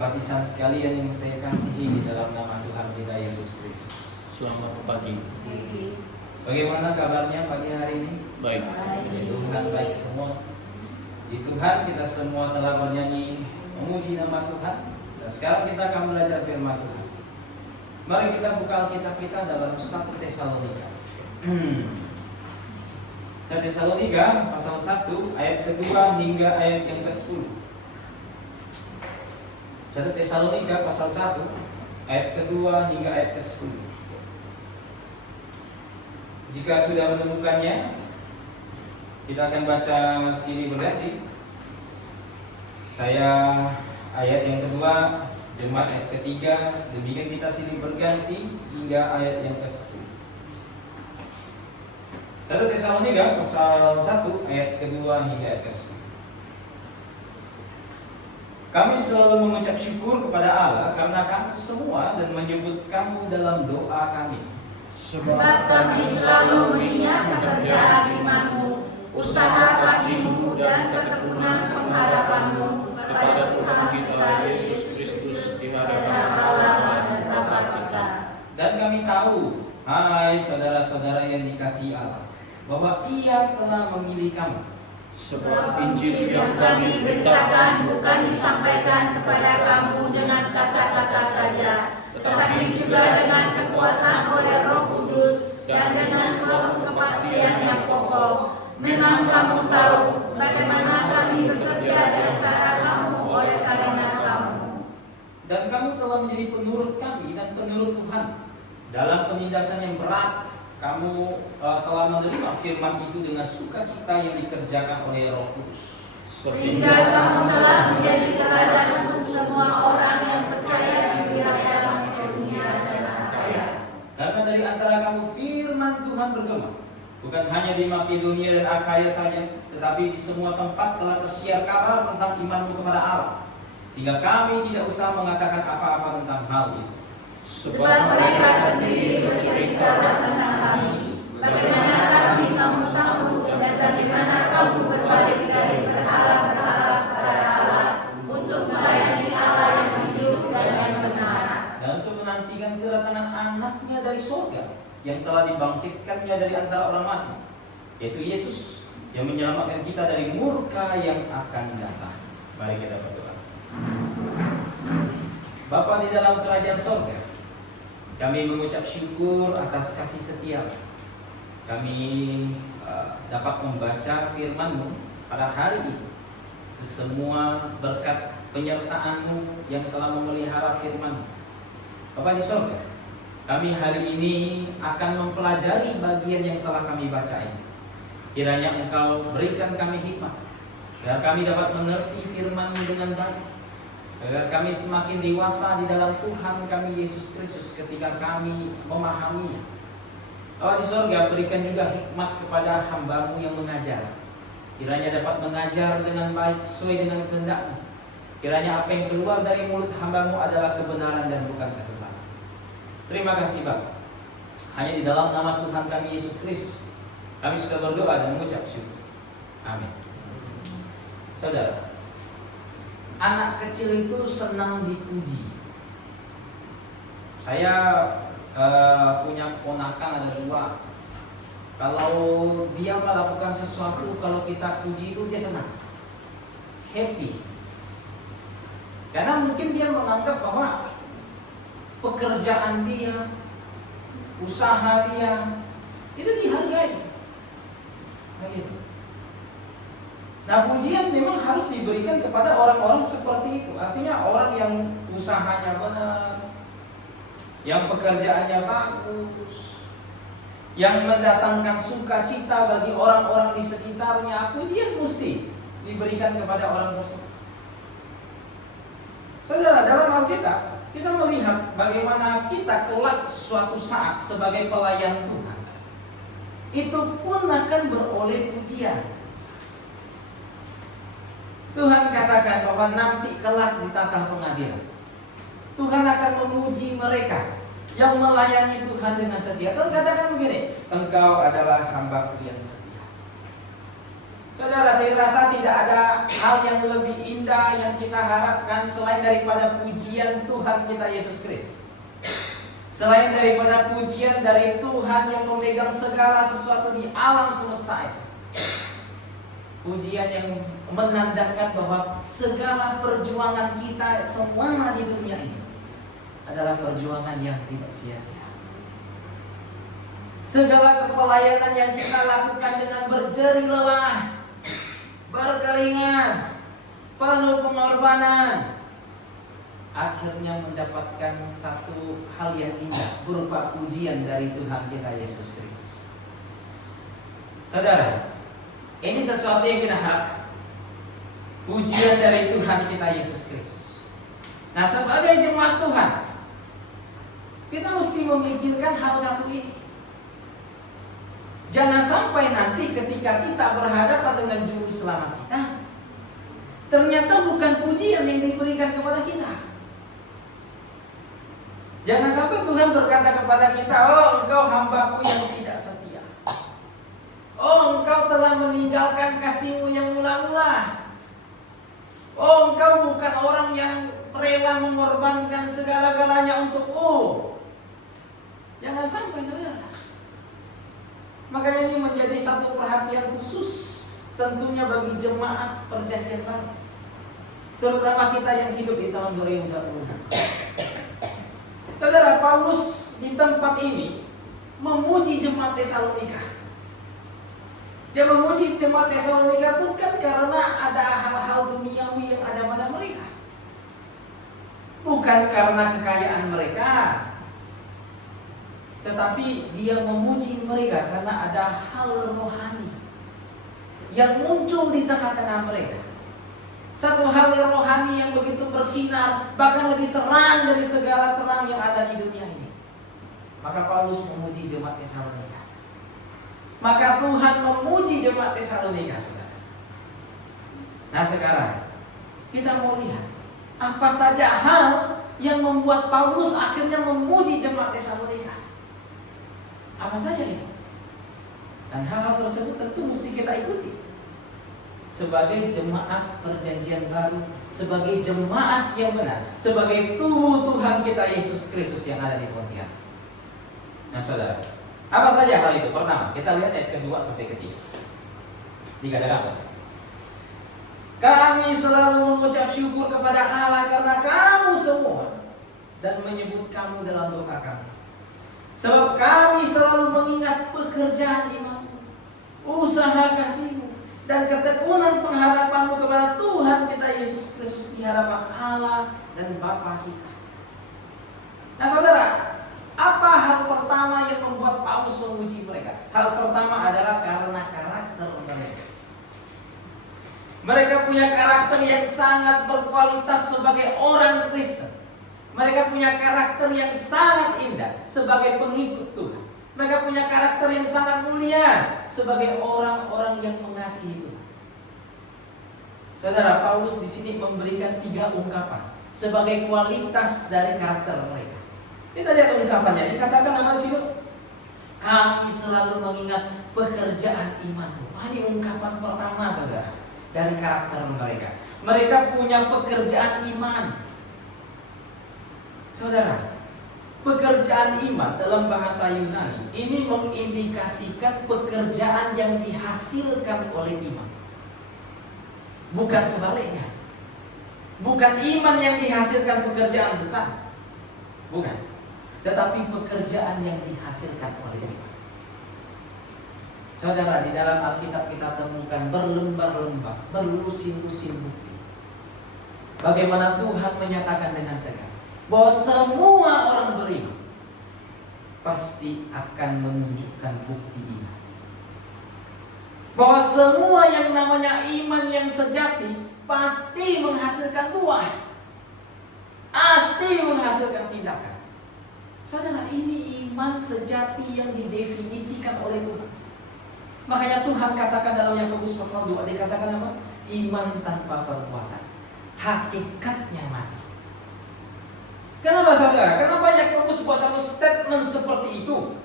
simpatisan sekalian yang saya kasihi di dalam nama Tuhan kita Yesus Kristus. Selamat pagi. Bagaimana kabarnya pagi hari ini? Baik. Di Tuhan baik semua. Di Tuhan kita semua telah bernyanyi memuji nama Tuhan. Dan sekarang kita akan belajar firman Tuhan. Mari kita buka Alkitab kita dalam 1 Tesalonika. 1 Tesalonika pasal 1 ayat kedua hingga ayat yang ke-10. 1 Tesalonika pasal 1 ayat kedua hingga ayat ke-10. Jika sudah menemukannya, kita akan baca silih berganti. Saya ayat yang kedua, jemaat ayat ketiga, demikian kita silih berganti hingga ayat yang ke-10. 1 Tesalonika pasal 1 ayat kedua hingga ayat ke-10. Kami selalu mengucap syukur kepada Allah karena kamu semua dan menyebut kamu dalam doa kami. Sebab kami selalu mengingat pekerjaan imanmu, usaha kasihmu dan ketekunan pengharapanmu kepada Tuhan kita Yesus Kristus di hadapan Allah dan Bapa kita. Dan kami tahu, hai saudara-saudara yang dikasihi Allah, bahwa Ia telah memilih kamu. Sebab Injil yang kami beritakan bukan disampaikan kepada kamu dengan kata-kata saja, tetapi juga dengan kekuatan oleh Roh Kudus dan dengan suatu kepastian yang kokoh. Memang kamu tahu bagaimana kami bekerja di antara kamu oleh karena kamu. Dan kamu telah menjadi penurut kami dan penurut Tuhan. Dalam penindasan yang berat, kamu telah menerima firman itu dengan sukacita yang dikerjakan oleh Roh Kudus. Sehingga kamu telah menjadi teladan untuk semua orang yang percaya di wilayah Makedonia dan Akhaya. Karena dari antara kamu firman Tuhan bergema, bukan hanya di Makedonia dan Akhaya saja, tetapi di semua tempat telah tersiar kabar tentang imanmu kepada Allah, sehingga kami tidak usah mengatakan apa-apa tentang hal itu. Sebab mereka sendiri bercerita tentang kami, bagaimana kami kamu sambut dan bagaimana kamu berbalik dari berhala-berhala kepada Allah untuk melayani Allah yang hidup dan yang benar. Dan untuk menantikan kedatangan anaknya dari surga yang telah dibangkitkannya dari antara orang mati, yaitu Yesus yang menyelamatkan kita dari murka yang akan datang. Mari kita berdoa. Bapa di dalam kerajaan surga, kami mengucap syukur atas kasih setia. Kami dapat membaca firman-Mu pada hari ini. Itu semua berkat penyertaan-Mu yang telah memelihara firman-Mu. Bapa di surga, kami hari ini akan mempelajari bagian yang telah kami baca ini. Kiranya Engkau berikan kami hikmat, agar kami dapat mengerti firman-Mu dengan baik, agar kami semakin dewasa di dalam Tuhan kami Yesus Kristus ketika kami memahaminya. Allah di surga, berikan juga hikmat kepada hamba-Mu yang mengajar. Kiranya dapat mengajar dengan baik sesuai dengan kehendak-Mu. Kiranya apa yang keluar dari mulut hamba-Mu adalah kebenaran dan bukan kesesatan. Terima kasih Bapa. Hanya di dalam nama Tuhan kami Yesus Kristus kami sudah berdoa dan mengucap syukur. Amin. Saudara, anak kecil itu senang dipuji. Saya punya ponakan ada 2. Kalau dia melakukan sesuatu, kalau kita puji itu dia senang, happy. Karena mungkin dia menganggap bahwa pekerjaan dia, usaha dia itu dihargai. Begitu. Nah, pujian memang harus diberikan kepada orang-orang seperti itu. Artinya orang yang usahanya benar, yang pekerjaannya bagus, yang mendatangkan sukacita bagi orang-orang di sekitarnya. Pujian mesti diberikan kepada orang tersebut. Saudara, dalam Alkitab kita melihat bagaimana kita kelak suatu saat sebagai pelayan Tuhan itu pun akan beroleh pujian. Tuhan katakan bahwa nanti kelak di tatah pengadilan Tuhan akan memuji mereka yang melayani Tuhan dengan setia. Tuhan katakan begini, engkau adalah hamba-Ku yang setia. Saudara, saya rasa tidak ada hal yang lebih indah yang kita harapkan selain daripada pujian Tuhan kita Yesus Kristus. Selain daripada pujian dari Tuhan yang memegang segala sesuatu di alam semesta ini. Pujian yang menandakan bahwa segala perjuangan kita semua di dunia ini adalah perjuangan yang tidak sia-sia. Segala kepelayanan yang kita lakukan dengan berjerih lelah, berkeringat, penuh pengorbanan, akhirnya mendapatkan satu hal yang indah berupa pujian dari Tuhan kita Yesus Kristus. Saudara, ini sesuatu yang kita harapkan. Pujian dari Tuhan kita Yesus Kristus. Nah, sebagai jemaat Tuhan, kita mesti memikirkan hal satu ini. Jangan sampai nanti ketika kita berhadapan dengan juru selamat kita, ternyata bukan pujian yang diberikan kepada kita. Jangan sampai Tuhan berkata kepada kita, "Oh, engkau hambaku yang tidak setia. Oh, engkau telah meninggalkan kasih-Mu yang mula-mula. Oh, engkau bukan orang yang rela mengorbankan segala-galanya untukku." Jangan sampai, saudara. Makanya ini menjadi satu perhatian khusus tentunya bagi jemaat perjanjian baru, terutama kita yang hidup di tahun 2026. Saudara, Paulus di tempat ini memuji jemaat Tesalonika. Dia memuji jemaat Tesalonika bukan karena ada hal-hal duniawi yang ada pada mereka, bukan karena kekayaan mereka, tetapi dia memuji mereka karena ada hal rohani yang muncul di tengah-tengah mereka. Satu hal yang rohani yang begitu bersinar, bahkan lebih terang dari segala terang yang ada di dunia ini. Maka Paulus memuji jemaat Tesalonika. Maka Tuhan memuji jemaat Tesalonika, saudara. Nah, sekarang kita mau lihat apa saja hal yang membuat Paulus akhirnya memuji jemaat Tesalonika. Apa saja itu? Dan hal-hal tersebut tentu mesti kita ikuti sebagai jemaat perjanjian baru, sebagai jemaat yang benar, sebagai tubuh Tuhan kita Yesus Kristus yang ada di Pontianak. Nah, saudara, apa saja hal itu? Pertama, kita lihat ayat kedua sampai ketiga. Dikatakan apa? Kami selalu mengucap syukur kepada Allah karena kamu semua dan menyebut kamu dalam doa kami. Sebab kami selalu mengingat pekerjaan imanmu, usaha kasihmu, dan ketekunan pengharapanmu kepada Tuhan kita Yesus Kristus di hadapan Allah dan Bapa kita. Nah, saudara, apa hal pertama yang membuat Paulus memuji mereka? Hal pertama adalah karena karakter mereka. Mereka punya karakter yang sangat berkualitas sebagai orang Kristen. Mereka punya karakter yang sangat indah sebagai pengikut Tuhan. Mereka punya karakter yang sangat mulia sebagai orang-orang yang mengasihi Tuhan. Saudara, Paulus di sini memberikan 3 ungkapan sebagai kualitas dari karakter mereka. Kita lihat ungkapannya. Dikatakan apa sih? Kami selalu mengingat pekerjaan imanmu. Ini ungkapan pertama, saudara, dari karakter mereka. Mereka punya pekerjaan iman. Saudara, pekerjaan iman dalam bahasa Yunani ini mengindikasikan pekerjaan yang dihasilkan oleh iman. Bukan sebaliknya. Bukan iman yang dihasilkan pekerjaan, bukan. Tetapi pekerjaan yang dihasilkan oleh iman. Saudara, di dalam Alkitab kita temukan berlembar-lembar, berlusin-lusin bukti bagaimana Tuhan menyatakan dengan tegas bahwa semua orang beriman pasti akan menunjukkan bukti iman. Bahwa semua yang namanya iman yang sejati pasti menghasilkan buah, pasti menghasilkan tindakan. Saudara, ini iman sejati yang didefinisikan oleh Tuhan. Makanya Tuhan katakan dalam Yakobus pasal 2, dikatakan apa? Iman tanpa perbuatan, hakikatnya mati. Kenapa, saudara? Kenapa Yakobus buat satu statement seperti itu?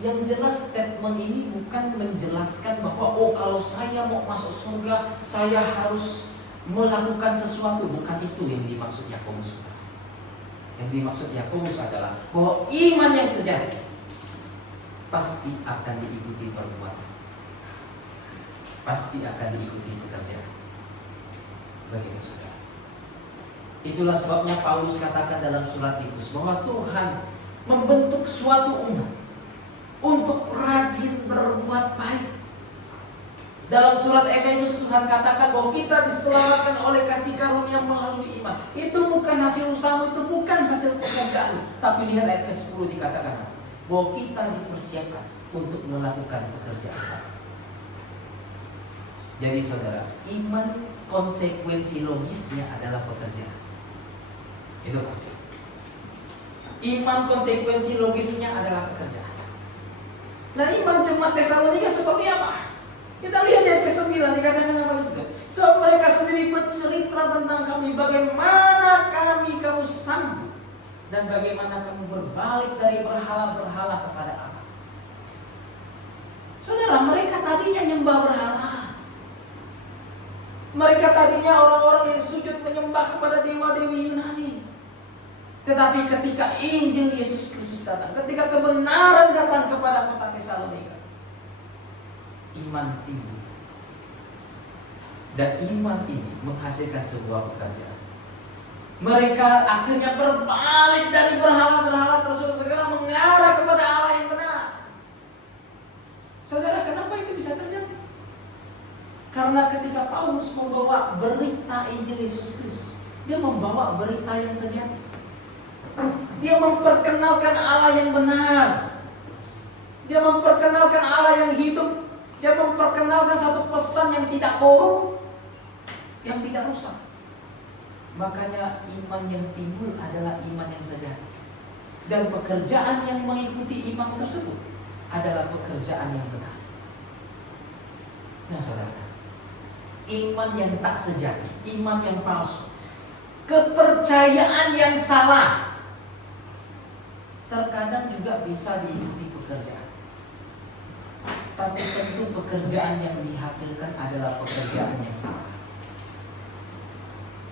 Yang jelas statement ini bukan menjelaskan bahwa oh kalau saya mau masuk surga saya harus melakukan sesuatu. Bukan itu yang dimaksud Yakobus. Yang dimaksud Yakobus adalah bahwa iman yang sejati pasti akan diikuti perbuatan, pasti akan diikuti pekerjaan. Begitu saudara. Itulah sebabnya Paulus katakan dalam surat Titus bahwa Tuhan membentuk suatu umat untuk rajin berbuat baik. Dalam surat Efesus Tuhan katakan bahwa kita diselamatkan oleh kasih karunia melalui iman. Itu bukan hasil usaha, itu bukan hasil pekerjaan. Tapi lihat ayat ke-10 dikatakan bahwa kita dipersiapkan untuk melakukan pekerjaan. Jadi saudara, iman konsekuensi logisnya adalah pekerjaan. Itu pasti. Iman konsekuensi logisnya adalah pekerjaan. Nah, iman jemaat Tesalonika seperti apa? Kita lihat ayat ke-9 dikatakan apa itu? Sebab mereka sendiri bercerita tentang kami, bagaimana kamu sambut dan bagaimana kamu berbalik dari berhala-berhala kepada Allah. Saudara, mereka tadinya nyembah berhala. Mereka tadinya orang-orang yang sujud menyembah kepada dewa-dewi Yunani. Tetapi ketika Injil Yesus Kristus datang, ketika kebenaran datang kepada kota Tesalonika, iman timbul. Dan iman ini menghasilkan sebuah pekerjaan. Mereka akhirnya berbalik dari berhala-berhala tersebut, segera mengarah kepada Allah yang benar. Saudara, kenapa itu bisa terjadi? Karena ketika Paulus membawa berita Injil Yesus Kristus, dia membawa berita yang sejati. Dia memperkenalkan Allah yang benar. Dia memperkenalkan Allah yang hidup. Dia memperkenalkan satu pesan yang tidak korup, yang tidak rusak. Makanya iman yang timbul adalah iman yang sejati. Dan pekerjaan yang mengikuti iman tersebut adalah pekerjaan yang benar. Nah saudara, iman yang tak sejati, iman yang palsu, kepercayaan yang salah, terkadang juga bisa diikuti pekerjaan. Tapi tentu pekerjaan yang dihasilkan adalah pekerjaan yang salah.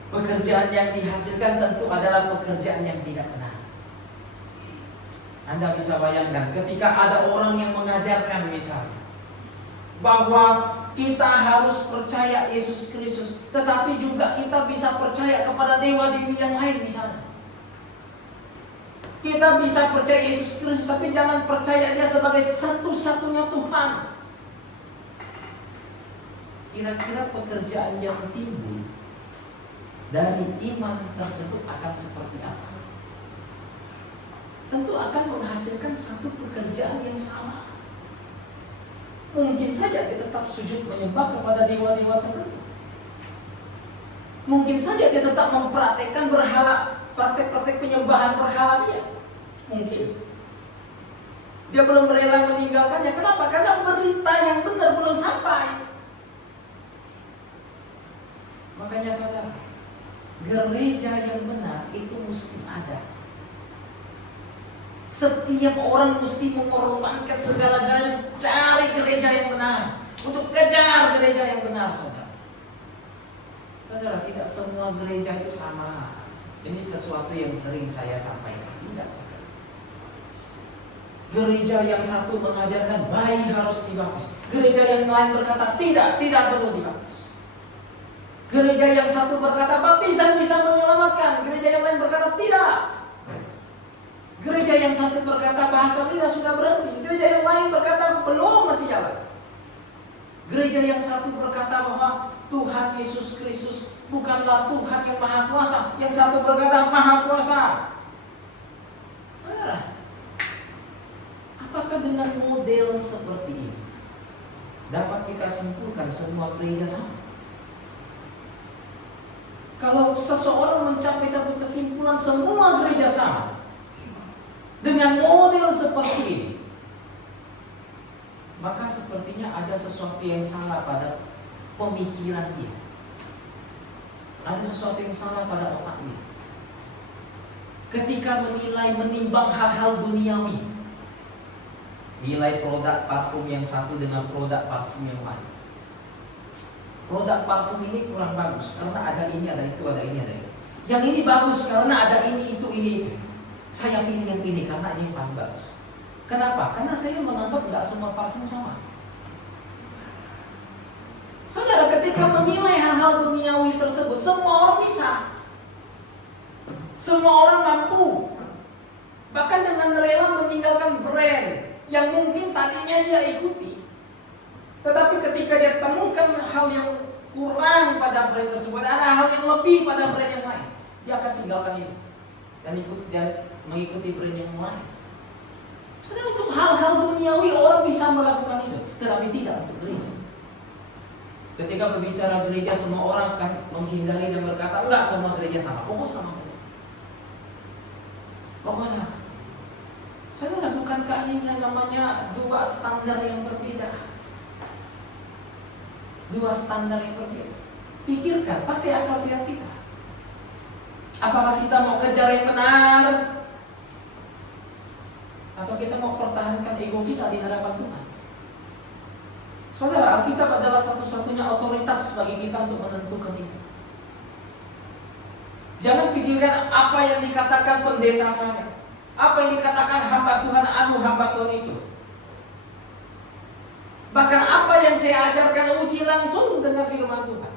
Pekerjaan yang dihasilkan tentu adalah pekerjaan yang tidak benar. Anda bisa bayangkan ketika ada orang yang mengajarkan misalnya bahwa kita harus percaya Yesus Kristus, tetapi juga kita bisa percaya kepada dewa-dewi yang lain misalnya. Kita bisa percaya Yesus Kristus, tapi jangan percaya Dia sebagai satu-satunya Tuhan. Kira-kira pekerjaan yang timbul dari iman tersebut akan seperti apa? Tentu akan menghasilkan satu pekerjaan yang sama. Mungkin saja dia tetap sujud menyembah kepada dewa-dewa tertentu. Mungkin saja dia tetap mempraktekkan berhala, praktek-praktek penyembahan berhala dia. Mungkin dia belum rela meninggalkannya. Kenapa? Karena berita yang benar belum sampai. Makanya saudara, gereja yang benar itu mesti ada. Setiap orang mesti mengorbankan segala-galanya cari gereja yang benar, untuk kejar gereja yang benar, saudara. Saudara, tidak semua gereja itu sama. Ini sesuatu yang sering saya sampaikan. Tidak, saudara. Gereja yang satu mengajarkan bayi harus dibaptis. Gereja yang lain berkata tidak perlu dibaptis. Gereja yang satu berkata baptisan bisa menyelamatkan. Gereja yang lain berkata tidak. Gereja yang satu berkata bahasa lidah sudah berhenti. Gereja yang lain berkata belum, masih jalan. Gereja yang satu berkata bahwa Tuhan Yesus Kristus bukanlah Tuhan yang maha kuasa. Yang satu berkata maha kuasa. Saudara, apakah dengan model seperti ini dapat kita simpulkan semua gereja sama? Kalau seseorang mencapai satu kesimpulan semua gereja sama dengan model seperti ini, maka sepertinya ada sesuatu yang salah pada pemikiran dia. Ada sesuatu yang salah pada otak dia. Ketika menilai, menimbang hal-hal duniawi, nilai produk parfum yang satu dengan produk parfum yang lain. Produk parfum ini kurang bagus karena ada ini, ada itu, ada ini, ada itu. Yang ini bagus karena ada ini, itu, ini, itu. Saya pilih yang ini karena ini paling bagus. Kenapa? Karena saya menganggap nggak semua parfum sama. Saudara, ketika menilai hal-hal duniawi tersebut, semua orang bisa. Semua orang mampu. Bahkan dengan rela meninggalkan brand yang mungkin tadinya dia ikuti. Tetapi ketika dia temukan hal yang kurang pada brand tersebut, ada hal yang lebih pada brand yang lain, dia akan tinggalkan itu dan mengikuti brand yang lain. Saudara, untuk hal-hal duniawi orang bisa melakukan itu, tetapi tidak untuk gereja. Ketika berbicara gereja, semua orang akan menghindari dan berkata, enggak, semua gereja sama, pokok sama saja. Pokok sama. Saudara, bukankah ini namanya dua standar yang berbeda? Dua standar yang berbeda. Pikirkan, pakai akal sehat kita. Apakah kita mau kejar yang benar, atau kita mau pertahankan ego kita di hadapan Tuhan? Saudara, Alkitab adalah satu-satunya otoritas bagi kita untuk menentukan itu. Jangan pikirkan apa yang dikatakan pendeta saya, apa yang dikatakan hamba Tuhan, hamba Tuhan itu. Bahkan apa yang saya ajarkan, uji langsung dengan firman Tuhan.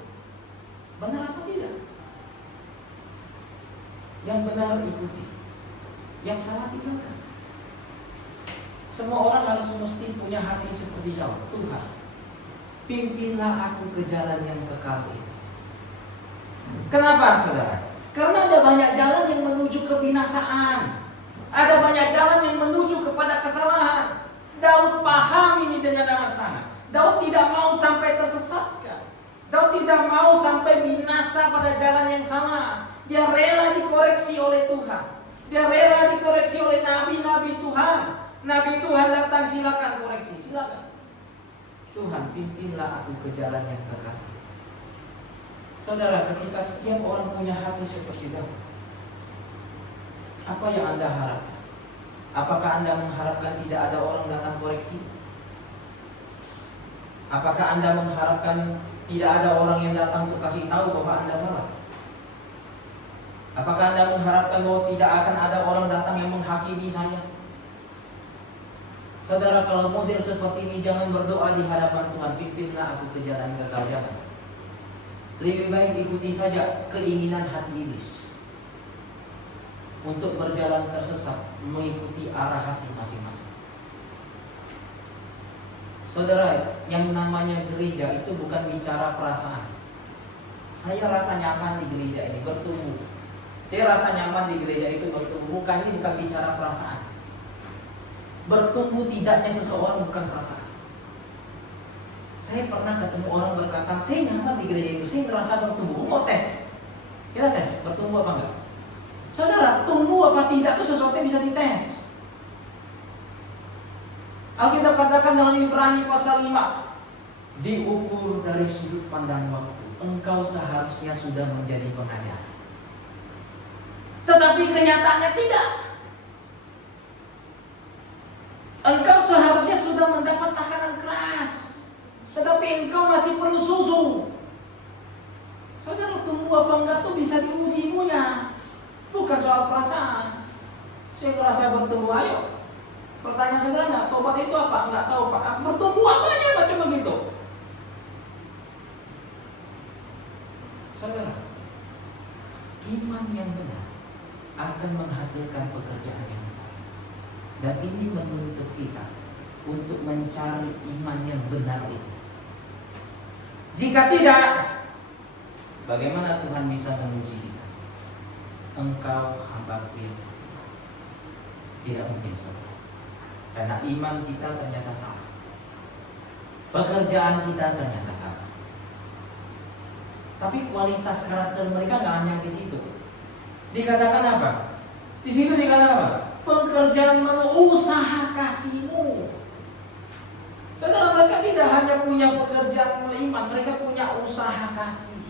Benar apa tidak? Yang benar ikuti, yang salah tinggalkan. Semua orang harus mesti punya hati seperti kau. Tuhan, pimpinlah aku ke jalan yang kekal itu. Kenapa, saudara? Karena ada banyak jalan yang menuju kebinasaan. Ada banyak jalan yang menuju kepada kesalahan. Daud paham ini dengan amat sangat. Daud tidak mau sampai tersesatkan. Daud tidak mau sampai binasa pada jalan yang salah. Dia rela dikoreksi oleh Tuhan. Dia rela dikoreksi oleh nabi-nabi Tuhan. Nabi Tuhan datang, silakan koreksi, silakan. Tuhan, pimpinlah aku ke jalan yang kekal. Saudara, ketika setiap orang punya hati seperti Daud, apa yang Anda harapkan? Apakah Anda mengharapkan tidak ada orang datang koreksi? Apakah Anda mengharapkan tidak ada orang yang datang untuk kasih tahu bahwa Anda salah? Apakah Anda mengharapkan bahwa tidak akan ada orang datang yang menghakimi saya? Saudara, kalau model seperti ini, jangan berdoa di hadapan Tuhan, pimpinlah aku ke jalan kekal, jangan. Lebih baik ikuti saja keinginan hati iblis untuk berjalan tersesat, mengikuti arah hati masing-masing. Saudara, yang namanya gereja itu bukan bicara perasaan. Saya rasa nyaman di gereja ini, bertumbuh. Saya rasa nyaman di gereja itu, bertumbuh. Bukan, ini bukan bicara perasaan. Bertumbuh tidaknya seseorang bukan perasaan. Saya pernah ketemu orang berkata, saya nyaman di gereja itu, saya merasa bertumbuh. Mau tes? Kita tes, bertumbuh apa enggak? Saudara, tumbuh apa tidak itu sesuatu yang bisa dites. Alkitab katakan dalam Ibrani pasal 5, diukur dari sudut pandang waktu, engkau seharusnya sudah menjadi pengajar. Tetapi kenyataannya tidak. Engkau seharusnya sudah mendapat tekanan keras, tetapi engkau masih perlu susu. Saudara, tumbuh apa enggak tuh bisa diuji imunya. Bukan soal perasaan. Saya merasa bertumbuh, ayo. Pertanyaan sederhana, tobat itu apa? Enggak tahu, Pak. Bertumbuh apanya macam begitu? Saudara, iman yang benar akan menghasilkan pekerjaan yang benar. Dan ini menuntut kita untuk mencari iman yang benar itu. Jika tidak, bagaimana Tuhan bisa menguji kita? Engkau hamba-Ku yang setia. Tidak mungkin, saudara. Karena iman kita ternyata salah. Pekerjaan kita ternyata salah. Tapi kualitas karakter mereka nggak hanya di situ. Dikatakan apa? Di situ dikatakan apa? Pekerjaanmu, usaha kasihmu. Saudara, mereka tidak hanya punya pekerjaan iman, mereka punya usaha kasih.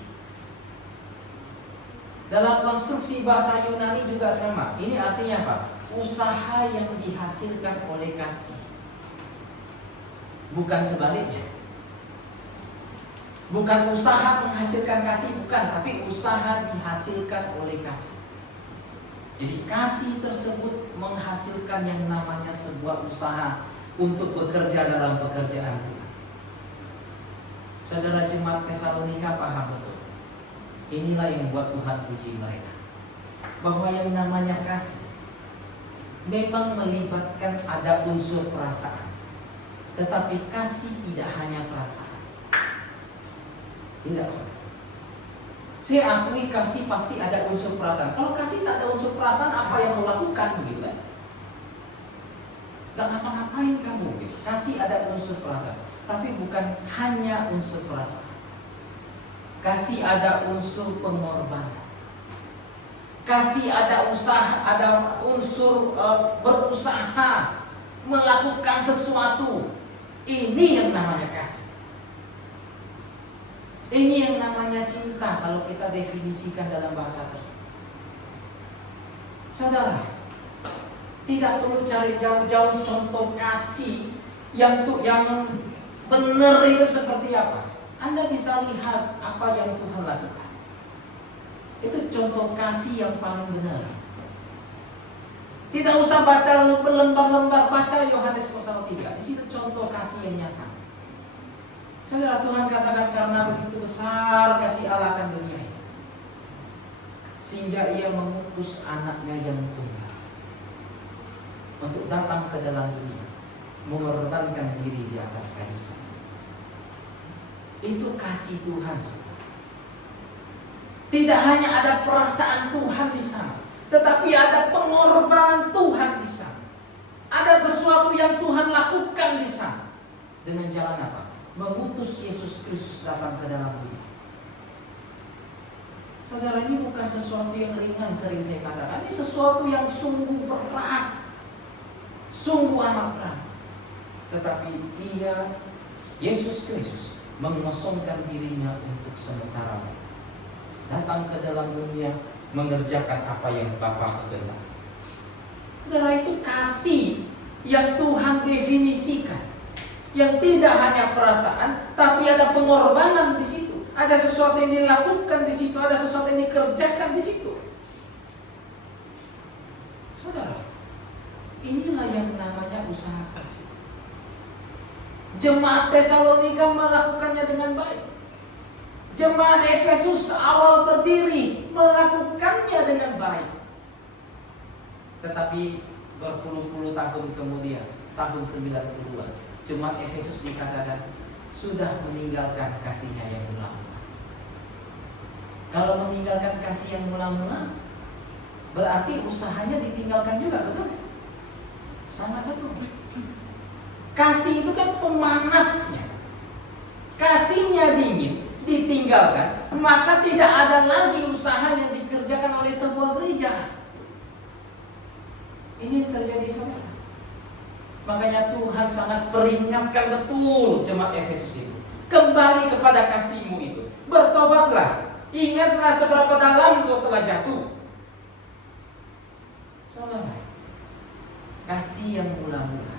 Dalam konstruksi bahasa Yunani juga sama. Ini artinya apa? Usaha yang dihasilkan oleh kasih. bukan sebaliknya. Bukan usaha menghasilkan kasih, bukan, tapi usaha dihasilkan oleh kasih. Jadi kasih tersebut menghasilkan yang namanya sebuah usaha untuk bekerja dalam pekerjaan Tuhan. Saudara jemaat Tesalonika paham betul. Inilah yang buat Tuhan puji mereka, bahwa yang namanya kasih memang melibatkan ada unsur perasaan. Tetapi kasih tidak hanya perasaan. Tidak. Saya akui kasih pasti ada unsur perasaan. Kalau kasih tak ada unsur perasaan, apa yang kau lakukan begitu kan? Gak ngapa-ngapain kamu gitu. Kasih ada unsur perasaan, tapi bukan hanya unsur perasaan. Kasih ada unsur pengorbanan. Kasih ada usaha, ada unsur berusaha melakukan sesuatu. Ini yang namanya kasih. Ini yang namanya cinta kalau kita definisikan dalam bahasa tersebut. Saudara, tidak perlu cari jauh-jauh contoh kasih yang benar itu seperti apa. Anda bisa lihat apa yang Tuhan lakukan. Itu contoh kasih yang paling benar. Tidak usah baca berlembar-lembar, baca Yohanes pasal 3. Di situ contoh kasih yang nyata. Saudara, Tuhan katakan karena begitu besar kasih Allah akan dunia ini, sehingga Ia mengutus anaknya yang tunggal untuk datang ke dalam dunia, mengorbankan diri di atas kayu salib. Itu kasih Tuhan, saudara. Tidak hanya ada perasaan Tuhan di sana, tetapi ada pengorbanan Tuhan di sana. Ada sesuatu yang Tuhan lakukan di sana. Dengan jalan apa? Mengutus Yesus Kristus datang ke dalam dunia. Saudara, ini bukan sesuatu yang ringan, sering saya katakan. Ini sesuatu yang sungguh berat, sungguh amat berat. Tetapi Dia, Yesus Kristus, mengosongkan dirinya untuk sementara waktu, datang ke dalam dunia, mengerjakan apa yang Bapa kehendaki. Saudara, itu kasih yang Tuhan definisikan. Yang tidak hanya perasaan, tapi ada pengorbanan di situ. Ada sesuatu yang dilakukan di situ, ada sesuatu yang dikerjakan di situ. Saudara, inilah yang namanya usaha kasih. Jemaat Tesalonika melakukannya dengan baik. Jemaat Efesus awal berdiri melakukannya dengan baik. Tetapi berpuluh-puluh tahun kemudian, tahun 90-an, jemaat Efesus dikatakan sudah meninggalkan kasihnya yang mula-mula. Kalau meninggalkan kasih yang mula-mula, berarti usahanya ditinggalkan juga, betul? Sama betul. Kasih itu kan pemanasnya. Kasihnya dingin, ditinggalkan, maka tidak ada lagi usaha yang dikerjakan oleh sebuah gereja. Ini terjadi, saudara. Makanya Tuhan sangat peringatkan betul jemaat Efesus itu. Kembali kepada kasih-Mu itu. Bertobatlah. Ingatlah seberapa dalam kau telah jatuh. Saudara, kasih yang mula-mula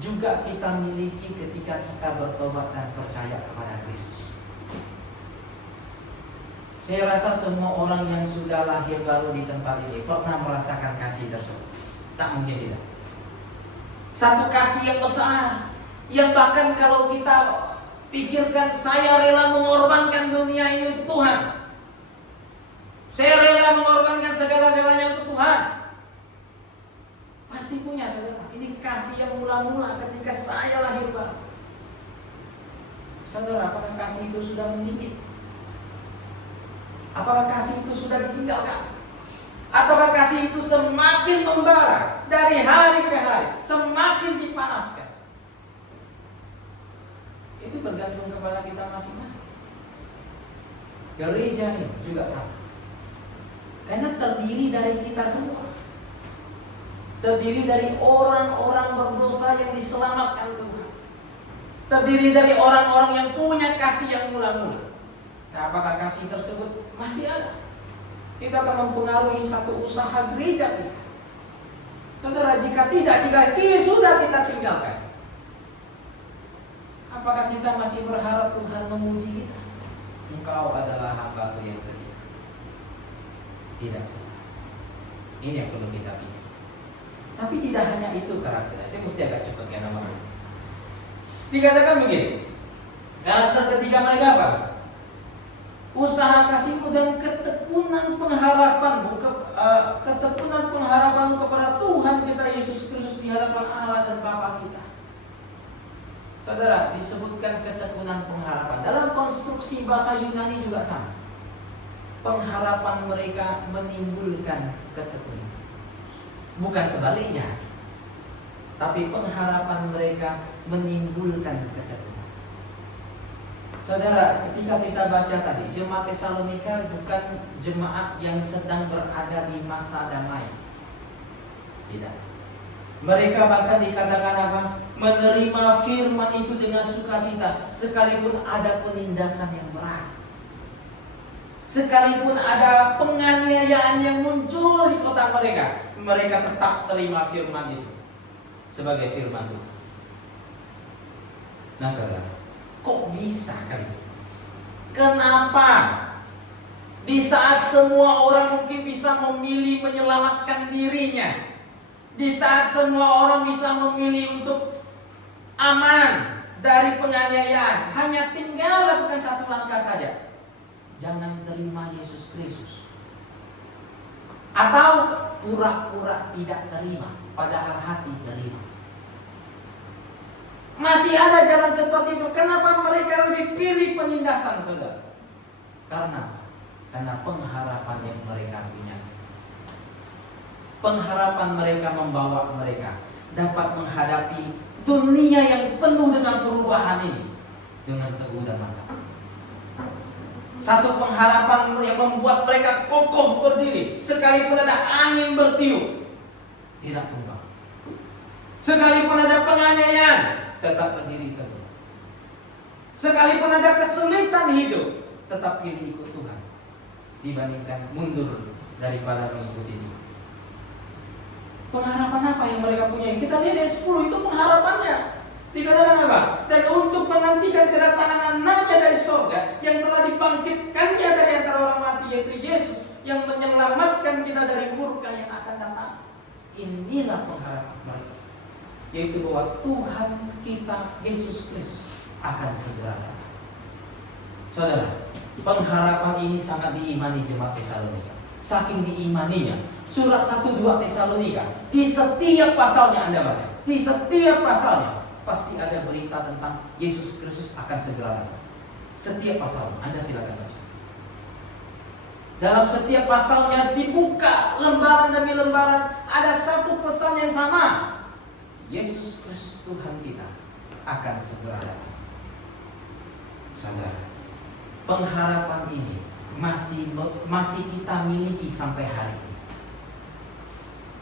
juga kita miliki ketika kita bertobat dan percaya kepada Kristus. Saya rasa semua orang yang sudah lahir baru di tempat ini pernah merasakan kasih tersebut. Tak mungkin tidak. Satu kasih yang besar, yang bahkan kalau kita pikirkan, saya rela mengorbankan dunia ini untuk Tuhan. Saya rela mengorbankan segala-galanya untuk Tuhan. Pasti punya, saudara. Ini kasih yang mula-mula ketika saya lahir baru. Saudara, apakah kasih itu sudah meninggi? Apakah kasih itu sudah ditinggalkan? Ataukah kasih itu semakin membara dari hari ke hari, semakin dipanaskan? Itu bergantung kepada kita masing-masing. Gereja ini juga sama. Karena terdiri dari kita semua. Terdiri dari orang-orang berdosa yang diselamatkan Tuhan. Terdiri dari orang-orang yang punya kasih yang mula-mula. Nah, apakah kasih tersebut masih ada? Kita akan mempengaruhi satu usaha gereja kita. Saudara, jika tidak, jika sudah kita tinggalkan, Apakah kita masih berharap Tuhan memuji kita? Engkau adalah hamba-Ku yang setia. Tidak, saudara. Ini yang perlu kita pikir. Tapi tidak hanya itu karakternya. Saya mesti agak cepat ya namanya. Dikatakan begini. Karakter ketiga mereka apa? Usaha kasihmu dan ketekunan pengharapanmu kepada Tuhan kita Yesus Kristus di hadapan Allah dan Bapa kita. Saudara, disebutkan ketekunan pengharapan. Dalam konstruksi bahasa Yunani juga sama. Pengharapan mereka menimbulkan ketekunan. Bukan sebaliknya. Tapi pengharapan mereka menimbulkan ketekunan. Saudara, ketika kita baca tadi, jemaat Tesalonika bukan jemaat yang sedang berada di masa damai. Tidak. Mereka bahkan dikatakan apa? Menerima firman itu dengan sukacita, sekalipun ada penindasan yang berat. Sekalipun ada penganiayaan yang muncul di kota mereka, mereka tetap terima firman itu sebagai firman Tuhan. Nah, saudara, kok bisa kan? Kenapa di saat semua orang mungkin bisa memilih menyelamatkan dirinya, di saat semua orang bisa memilih untuk aman dari penganiayaan, hanya tinggal lakukan satu langkah saja, jangan terima Yesus Kristus, atau pura-pura tidak terima padahal hati terima. Masih ada jalan seperti itu. Kenapa mereka lebih pilih penindasan, saudara? Karena pengharapan yang mereka punya. Pengharapan mereka membawa mereka dapat menghadapi dunia yang penuh dengan perubahan ini dengan teguh dan mantap. Satu pengharapan yang membuat mereka kokoh berdiri, sekalipun ada angin bertiup, tidak tumbang. Sekalipun ada penganiayaan, tetap berdiri teguh. Sekalipun ada kesulitan hidup, tetap pilih ikut Tuhan dibandingkan mundur daripada mengikuti Dia. Pengharapan apa yang mereka punya? Kita lihat ayat 10, itu pengharapannya. Dikatakan apa? Dan untuk menantikan kedatangan anaknya dari surga yang telah dibangkitkannya dari antara orang mati, yaitu Yesus yang menyelamatkan kita dari murka yang akan datang. Inilah pengharapan mereka, yaitu bahwa Tuhan kita Yesus Kristus akan segera datang. Saudara, pengharapan ini sangat diimani jemaat Tesalonika. Saking diimaninya, surat 1-2 Tesalonika, di setiap pasalnya Anda baca, di setiap pasalnya pasti ada berita tentang Yesus Kristus akan segera datang. Setiap pasalnya, Anda silakan baca. Dalam setiap pasalnya dibuka lembaran demi lembaran, ada satu pesan yang sama. Yesus Kristus Tuhan kita akan segera datang. Saudara, pengharapan ini masih kita miliki sampai hari ini.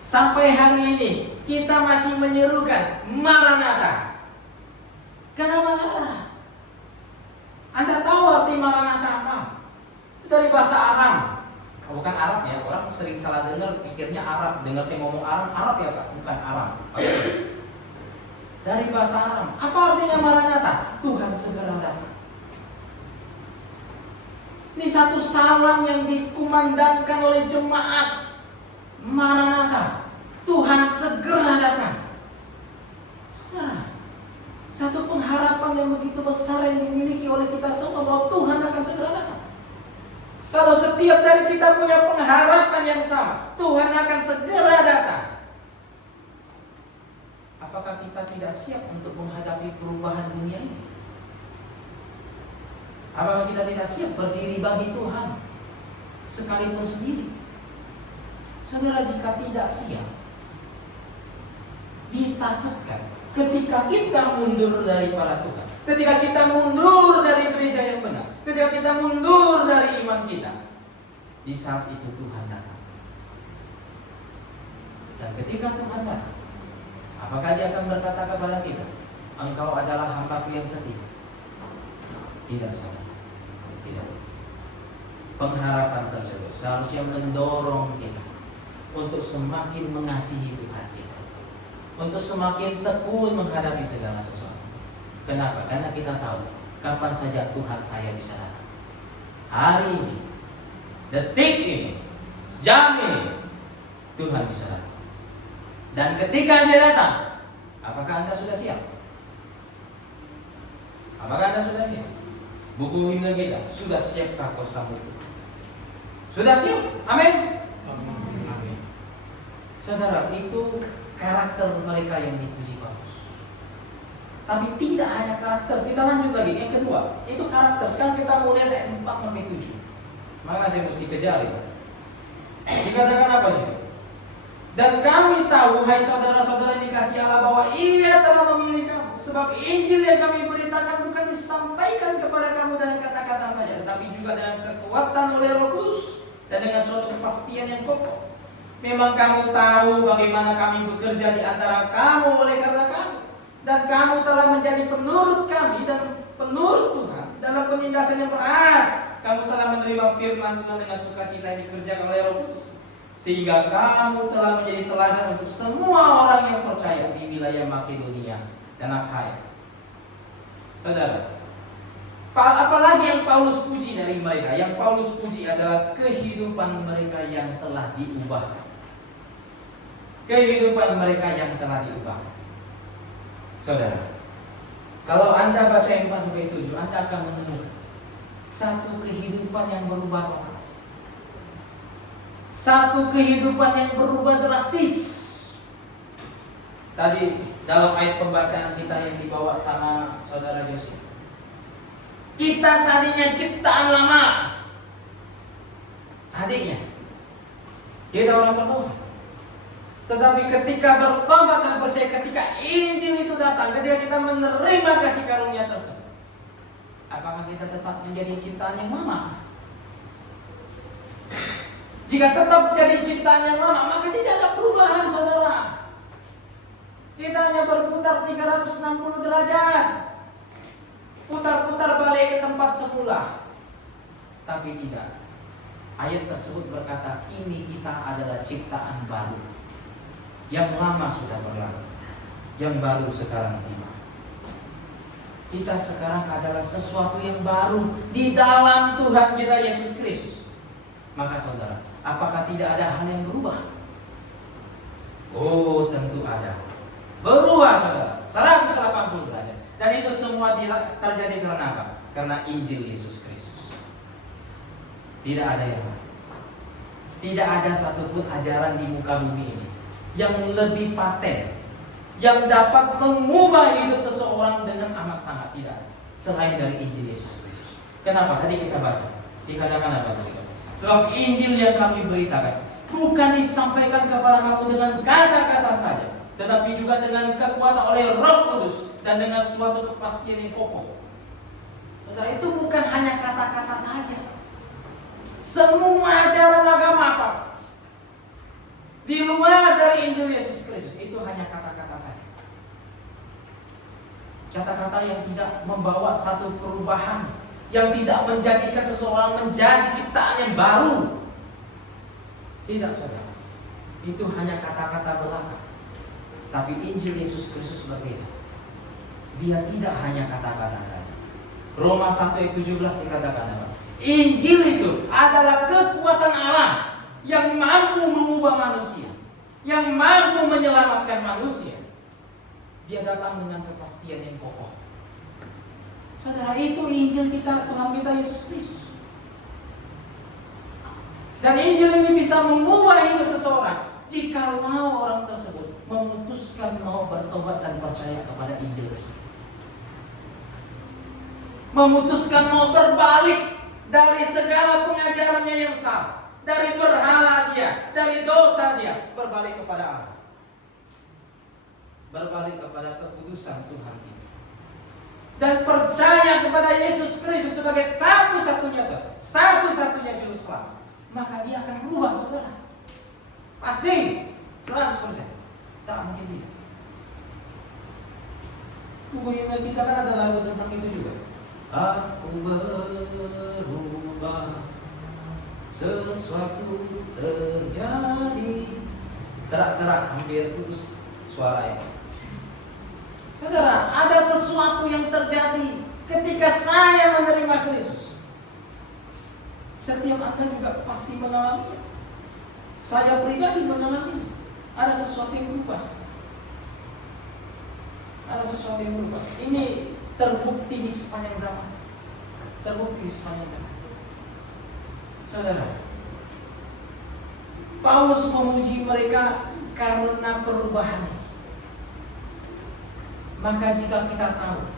Sampai hari ini kita masih menyerukan Maranatha. Kenapa? Anda tahu arti Maranatha apa? Dari bahasa Aram. Bukan Arab ya, orang sering salah dengar, pikirnya Arab. Dengar saya ngomong Arab ya Pak, bukan Aram. Dari bahasa Aram. Apa artinya Maranatha? Tuhan segera datang. Ini satu salam yang dikumandangkan oleh jemaat. Maranatha, Tuhan segera datang. Saudara, satu pengharapan yang begitu besar yang dimiliki oleh kita semua bahwa Tuhan akan segera datang. Kalau setiap dari kita punya pengharapan yang sama, Tuhan akan segera datang, apakah kita tidak siap untuk menghadapi perubahan dunia ini? Apakah kita tidak siap berdiri bagi Tuhan sekalipun sendiri? Saudara, jika tidak siap, ditakutkan ketika kita mundur dari para Tuhan, ketika kita mundur dari gereja yang benar, ketika kita mundur dari iman kita, di saat itu Tuhan datang. Dan ketika Tuhan datang, apakah Dia akan berkata kepada kita, engkau adalah hamba-Ku yang setia? Tidak, saudara. Tidak. Pengharapan tersebut seharusnya mendorong kita untuk semakin mengasihi Tuhan kita, untuk semakin tekun menghadapi segala sesuatu. Kenapa? Karena kita tahu kapan saja Tuhan saya bisa datang. Hari ini, detik ini, jam ini, Tuhan bisa datang. Dan ketika Dia datang, apakah Anda sudah siap? Apakah Anda sudah siap? Buku himne kita, sudah siapkah kau sambut? Sudah siap? Amin. Amin. Saudara, itu karakter mereka yang dipuji Paulus. Tapi tidak hanya karakter, kita lanjut lagi. Yang kedua, itu karakter. Sekarang kita mau lihat ayat 4-7. Maka saya mesti kejar ya. Dikatakan apa sih? Dan kami tahu, hai saudara-saudara yang dikasihi Allah, bahwa Ia telah memilih kamu. Sebab Injil yang kami beritakan bukan disampaikan kepada kamu dengan kata-kata saja, tetapi juga dengan kekuatan oleh Roh Kudus dan dengan suatu kepastian yang kokoh. Memang kamu tahu bagaimana kami bekerja di antara kamu oleh karena kamu. Dan kamu telah menjadi penurut kami dan penurut Tuhan dalam penindasan yang berat. Kamu telah menerima firman Tuhan dengan sukacita yang dikerjakan oleh Roh Kudus, sehingga kamu telah menjadi teladan untuk semua orang yang percaya di wilayah Makedonia dan Akhaya. Saudara, apalagi yang Paulus puji dari mereka? Yang Paulus puji adalah kehidupan mereka yang telah diubah. Kehidupan mereka yang telah diubah. Saudara, kalau Anda baca yang 4-7, Anda akan menemukan satu kehidupan yang berubah total. Satu kehidupan yang berubah drastis. Tadi dalam ayat pembacaan kita yang dibawa sama saudara Jose, kita tadinya ciptaan lama, adiknya kita orang berdosa. Tetapi ketika bertobat dan percaya, ketika Injil itu datang, ketika kita menerima kasih karunia tersebut, apakah kita tetap menjadi ciptaan yang lama? Jika tetap jadi ciptaan yang lama, maka tidak ada perubahan, saudara. Kita hanya berputar 360 derajat, putar-putar balik ke tempat semula. Tapi tidak. Ayat tersebut berkata, ini kita adalah ciptaan baru. Yang lama sudah berlalu, yang baru sekarang tiba. Kita sekarang adalah sesuatu yang baru di dalam Tuhan kita Yesus Kristus. Maka saudara, apakah tidak ada hal yang berubah? Oh, tentu ada. Berubah, saudara, 180 derajat. Dan itu semua terjadi karena apa? Karena Injil Yesus Kristus. Tidak ada yang lain. Tidak ada satupun ajaran di muka bumi ini yang lebih paten, yang dapat mengubah hidup seseorang dengan amat sangat, tidak, selain dari Injil Yesus Kristus. Kenapa? Tadi kita baca, dikatakan apa? Sebab Injil yang kami beritakan bukan disampaikan kepada kamu dengan kata-kata saja, tetapi juga dengan kekuatan oleh Roh Kudus dan dengan suatu kepastian yang kokoh. Saudara, itu bukan hanya kata-kata saja. Semua ajaran agama apa di luar dari Injil Yesus Kristus itu hanya kata-kata saja. Kata-kata yang tidak membawa satu perubahan, yang tidak menjadikan seseorang menjadi ciptaan yang baru. Tidak, saudara. Itu hanya kata-kata belaka. Tapi Injil Yesus Kristus berbeda. Dia tidak hanya kata-kata saja. Roma 1:17 dikatakan apa? Injil itu adalah kekuatan Allah yang mampu mengubah manusia, yang mampu menyelamatkan manusia. Dia datang dengan kepastian yang kokoh. Saudara, itu Injil kita, Tuhan kita Yesus Kristus. Dan Injil ini bisa mengubah hidup seseorang jikalau orang tersebut memutuskan mau bertobat dan percaya kepada Injil tersebut. Memutuskan mau berbalik dari segala pengajarannya yang salah, dari berhala dia, dari dosa dia, berbalik kepada Allah, berbalik kepada kekudusan Tuhan kita, dan percaya kepada Yesus Kristus sebagai satu-satunya juru selamat. Maka dia akan berubah, saudara. Pasti 100%. Tak mungkin tidak. Buku himne kita kan ada lagu tentang itu juga. Aku berubah, sesuatu terjadi. Serak-serak, hampir putus suara itu. Saudara, ada sesuatu yang terjadi ketika saya menerima Kristus. Setiap Anda juga pasti mengalaminya. Saya pribadi mengalaminya. Ada sesuatu yang berubah. Ada sesuatu yang berubah. Ini terbukti di sepanjang zaman. Terbukti di sepanjang zaman. Saudara, Paulus memuji mereka karena perubahannya. Maka jika kita tahu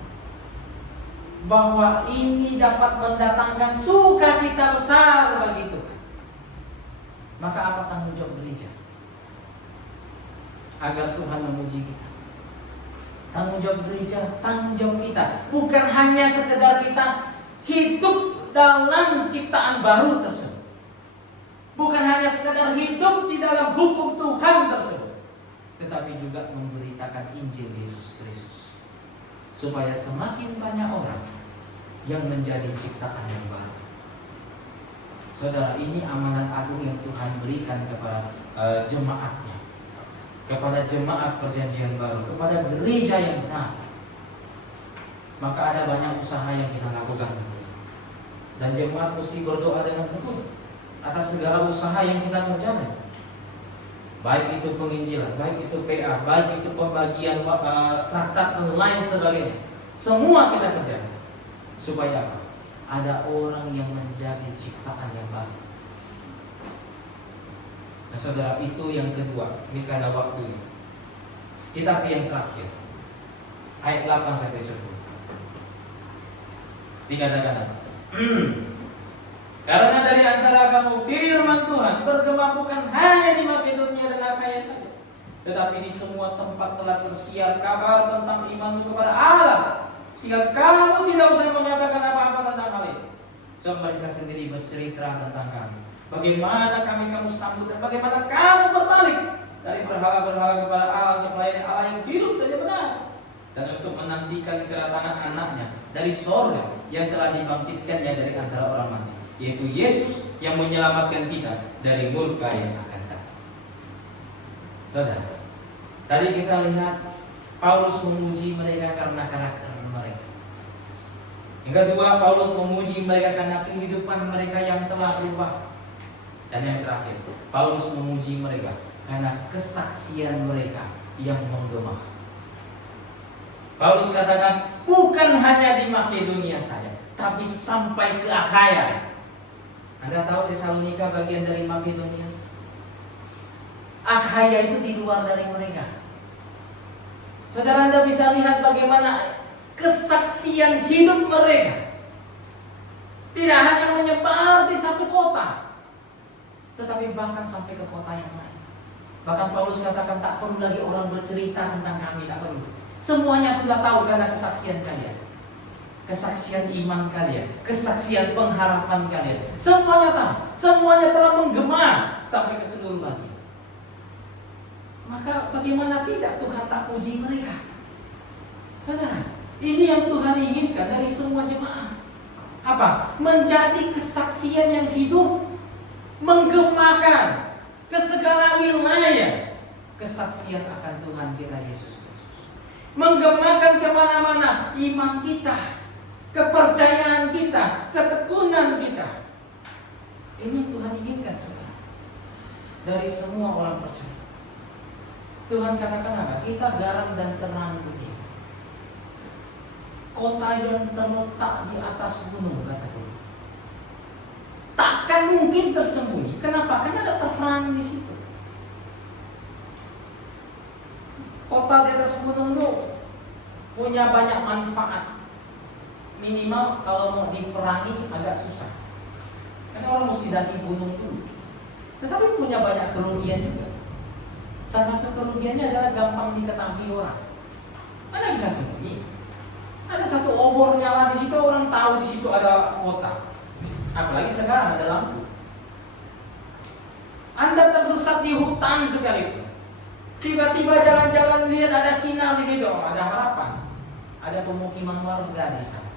bahwa ini dapat mendatangkan sukacita besar bagi Tuhan, maka apa tanggung jawab gereja? Agar Tuhan memuji kita. Tanggung jawab gereja, tanggung jawab kita bukan hanya sekedar kita hidup dalam ciptaan baru tersebut, bukan hanya sekedar hidup di dalam hukum Tuhan tersebut, tetapi juga memberitakan Injil Yesus Kristus, supaya semakin banyak orang yang menjadi ciptaan yang baru. Saudara, ini amanat agung yang Tuhan berikan kepada jemaatnya, kepada jemaat perjanjian baru, kepada gereja yang benar. Maka ada banyak usaha yang kita lakukan, dan jemaat mesti berdoa dengan tekun atas segala usaha yang kita kerjakan. Baik itu penginjilan, baik itu PA, baik itu pembagian traktat online sebagainya. Semua kita kerjakan. Supaya apa? Ada orang yang menjadi ciptaan yang baru. Nah saudara, itu yang kedua. Ini kada waktunya. Kita yang terakhir, ayat 8 sampai 10. Dikatakan apa? Karena dari antara kamu firman Tuhan bergema bukan hanya di Makedonia dan Akhaya saja, tetapi di semua tempat telah tersiar kabar tentang imanmu kepada Allah, sehingga kamu tidak usah menyatakan apa-apa tentang hal itu. Sebab mereka sendiri bercerita tentang kamu, bagaimana kamu sambut dan bagaimana kamu berbalik dari berhala-berhala kepada Allah untuk melayani Allah yang hidup dan yang benar, dan untuk menantikan kedatangan anaknya dari sorga yang telah dibangkitkannya dari antara orang mati, yaitu Yesus yang menyelamatkan kita dari murka yang akan datang. Saudara, tadi kita lihat Paulus memuji mereka karena karakter mereka. Yang kedua, Paulus memuji mereka karena kehidupan mereka yang telah berubah. Dan yang terakhir, Paulus memuji mereka karena kesaksian mereka yang menggema. Paulus katakan, bukan hanya di Makedonia saja, tapi sampai ke Akhaya. Anda tahu Tesalonika bagian dari Makedonia? Akhaya itu di luar dari mereka. Saudara, Anda bisa lihat bagaimana kesaksian hidup mereka tidak hanya menyebar di satu kota, tetapi bahkan sampai ke kota yang lain. Bahkan Paulus katakan, tak perlu lagi orang bercerita tentang kami, tak perlu. Semuanya sudah tahu karena kesaksian kalian, kesaksian iman kalian, kesaksian pengharapan kalian. Semuanya tahu, semuanya telah menggema sampai ke seluruh bagian. Maka bagaimana tidak Tuhan tak puji mereka? Saudara, ini yang Tuhan inginkan dari semua jemaat. Apa? Menjadi kesaksian yang hidup, menggemakan ke segala wilayah kesaksian akan Tuhan kita Yesus Kristus, menggemakan kemana-mana iman kita, kepercayaan kita, ketekunan kita. Ini yang Tuhan inginkan, saudara, dari semua orang percaya. Tuhan katakan apa? Kita garam dan terang dunia. Kota yang terletak di atas gunung, kata Tuhan, takkan mungkin tersembunyi. Kenapa? Karena ada terang di situ. Kota di atas gunung itu punya banyak manfaat. Minimal kalau mau diperangi agak susah, karena orang mesti daki gunung dulu. Tetapi punya banyak kerugian juga. Salah satu kerugiannya adalah gampang diketahui orang. Anda bisa sembunyi. Ada satu obor nyala di situ, orang tahu di situ ada kota. Apalagi sekarang ada lampu. Anda tersesat di hutan sekalipun, tiba-tiba jalan-jalan lihat ada sinar di situ, ada harapan. Ada pemukiman warga di sana.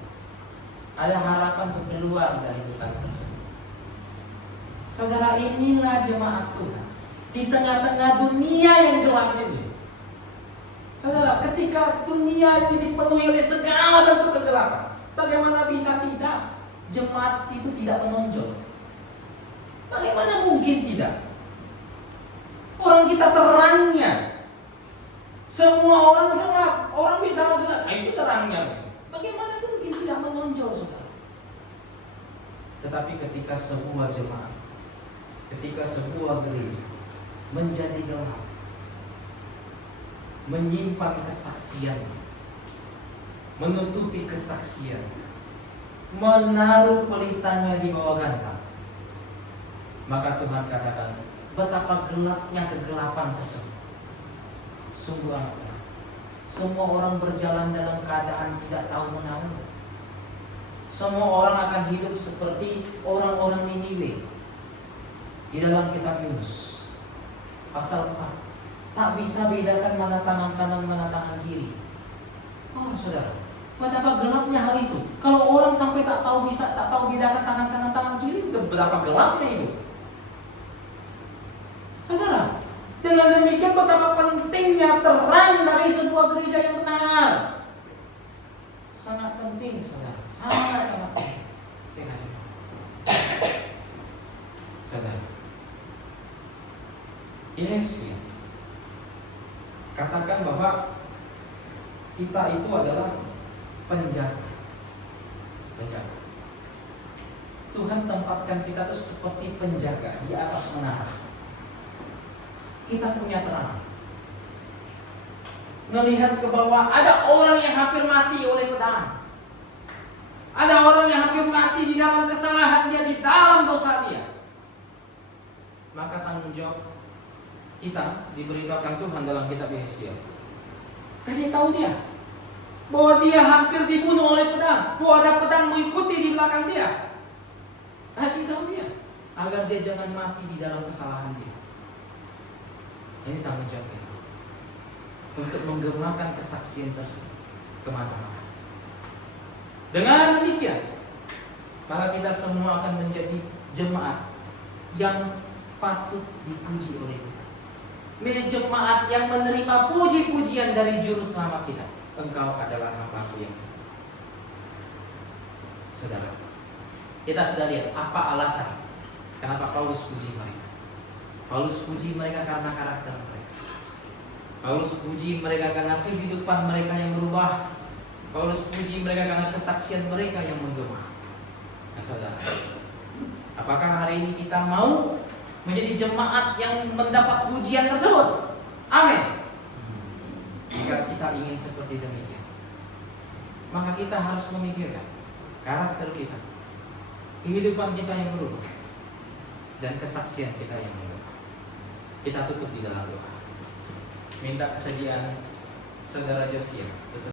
Ada harapan untuk keluar dari hutan tersebut. Saudara, inilah jemaat Tuhan di tengah-tengah dunia yang gelap ini. Saudara, ketika dunia ini dipenuhi oleh segala bentuk kegelapan, bagaimana bisa tidak jemaat itu tidak menonjol? Bagaimana mungkin tidak? Orang kita terangnya, semua orang gelap, orang bisa masuk, itu terangnya. Bagaimana mungkin tidak menonjol, saudara? Tetapi ketika sebuah jemaat, ketika sebuah gereja menjadi gelap, menyimpan kesaksian, menutupi kesaksian, menaruh pelitanya di bawah gantang, maka Tuhan katakan, betapa gelapnya kegelapan tersebut. Sungguh amat gelap. Semua orang berjalan dalam keadaan tidak tahu menahu. Semua orang akan hidup seperti orang-orang Niniwe. Di dalam kitab Yunus pasal 4, tak bisa bedakan mana tangan kanan mana tangan kiri. Oh saudara, betapa gelapnya hal itu. Kalau orang sampai tak tahu bedakan tangan kanan tangan kiri, betapa gelapnya itu. Saudara, dengan demikian betapa pentingnya terang dari sebuah gereja yang benar. Sangat penting, saudara. Sangat penting. Saudara, yes, ya. Katakan bahwa kita itu adalah penjaga. Tuhan tempatkan kita itu seperti penjaga di atas menara. Kita punya terang. Melihat ke bawah, ada orang yang hampir mati oleh pedang. Ada orang yang hampir mati di dalam kesalahan dia, di dalam dosa dia. Maka tanggung jawab kita diberitakan Tuhan dalam kitab Yesaya. Kasih tahu dia bahwa dia hampir dibunuh oleh pedang, bahwa ada pedang mengikuti di belakang dia. Kasih tahu dia agar dia jangan mati di dalam kesalahan dia. Ini tanggung jawab kita untuk menggemakan kesaksian tersebut kemana-mana. Dengan demikian, maka kita semua akan menjadi jemaat yang patut dipuji oleh Tuhan. Menjadi jemaat yang menerima puji-pujian dari Juru Selamat kita. Engkau adalah hamba-Ku yang setia. Saudara, kita sudah lihat apa alasan kenapa Paulus puji mereka. Paulus puji mereka karena karakter mereka. Paulus puji mereka karena kehidupan mereka yang berubah. Paulus puji mereka karena kesaksian mereka yang menggema. Nah saudara, apakah hari ini kita mau menjadi jemaat yang mendapat pujian tersebut? Amin. Jika kita ingin seperti demikian, maka kita harus memikirkan karakter kita, kehidupan kita yang berubah, dan kesaksian kita yang berubah. Kita tutup di dalam doa. Minta kesediaan saudara Josia.